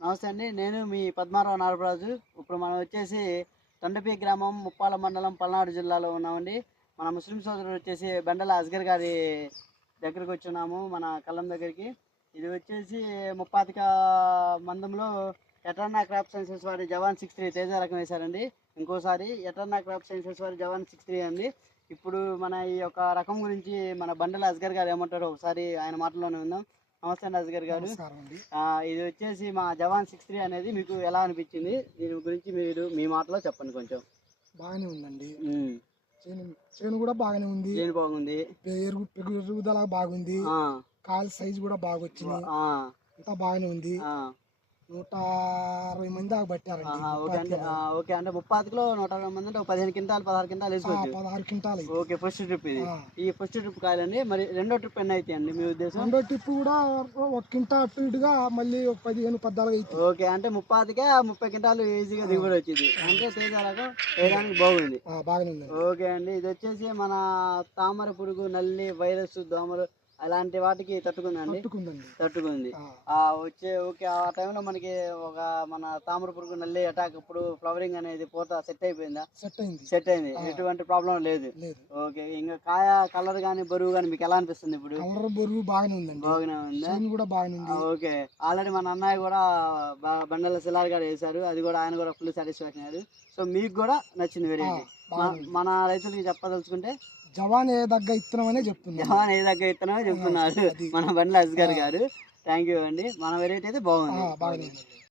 నమస్తే అండి. నేను మీ పద్మారావు నాగరాజు. ఇప్పుడు మనం వచ్చేసి తొండపి గ్రామం, ముప్పాల మండలం, పల్నాడు జిల్లాలో ఉన్నామండి. మన ముస్లిం సోదరుడు వచ్చేసి బెండల అస్గర్ గారి దగ్గరికి వచ్చున్నాము, మన కళ్ళం దగ్గరికి. ఇది వచ్చేసి ముప్పాతిక మందంలో ఎటర్నా క్రాప్ సైన్సెస్ వారి జవాన్ 63 తేజ రకం వేశారండి. ఇంకోసారి ఎటర్నా క్రాప్ సైన్సెస్ వారి జవాన్ 63 అండి. ఇప్పుడు మన ఈ యొక్క రకం గురించి మన బండల అస్గర్ గారు ఏమంటారో ఒకసారి ఆయన మాటల్లోనే ఉందాం. నమస్తే అండి అస్గర్ గారు. ఇది వచ్చేసి మా జవాన్ 63 అనేది మీకు ఎలా అనిపించింది? దీని గురించి మీరు మీ మాటలో చెప్పండి కొంచెం. బాగానే ఉందండి. చేను కూడా బాగానే ఉంది. చేను బాగుంది, పెరుగుదల బాగుంది, కాలు సైజు కూడా బాగా వచ్చింది, అంతా బాగానే ఉంది. 160 మంది దాకా పట్టారండి. ఓకే అంటే 30 160 మంది అంటే 15 క్వింటాలు 16 క్వింటాలు వేసుకోవచ్చు. 16 క్వింటాలు. ఓకే, ఫస్ట్ ట్రిప్ ఇది. ఈ ఫస్ట్ ట్రిప్ కాయలండి. మరి రెండో ట్రిప్ ఎన్ని అవుతాయండి మీ ఉద్దేశం? రెండో ట్రిప్ కూడా 1 క్వింటాల్ అటు ఇటుగా మళ్ళీ 15 14 అవుతుంది. ఓకే అంటే 30 క్వింటాలు ఈజీగా దిగుబడి వచ్చింది. అంటే తేజ రకం వేయడానికి బాగుంది, బాగానే ఉంది. ఓకే అండి. ఇది వచ్చేసి మన తామర పురుగు, నల్లి, వైరస్, దోమలు అలాంటి వాటికి తట్టుకుంది. వచ్చే ఓకే, ఆ టైంలో మనకి ఒక మన తామర పురుగు, నల్లి అటాక్ ఇప్పుడు ఫ్లవరింగ్ అనేది పూత సెట్ అయిపోయిందా? సెట్ అయింది, ఎటువంటి ప్రాబ్లం లేదు. ఓకే, ఇంకా కాయ కలర్ గానీ బరువు గానీ మీకు ఎలా అనిపిస్తుంది? ఇప్పుడు కలర్ బరువు బాగానే ఉందా? ఓకే, ఆల్రెడీ మన అన్నయ్య కూడా బండల సిలార్ గారు వేశారు, అది కూడా ఆయన కూడా ఫుల్ సాటిస్ఫాక్షన్ అయ్యారు. సో మీకు కూడా నచ్చింది వెరైటీ. మన రైతులకి చెప్పదలుచుకుంటే జవాన్ ఏ దగ్గర ఇత్తనమనే చెప్తున్నారు మన బండ్ల అస్గర్ గారు. థ్యాంక్ యూ అండి. మన వెరైటీ అయితే బాగుంది.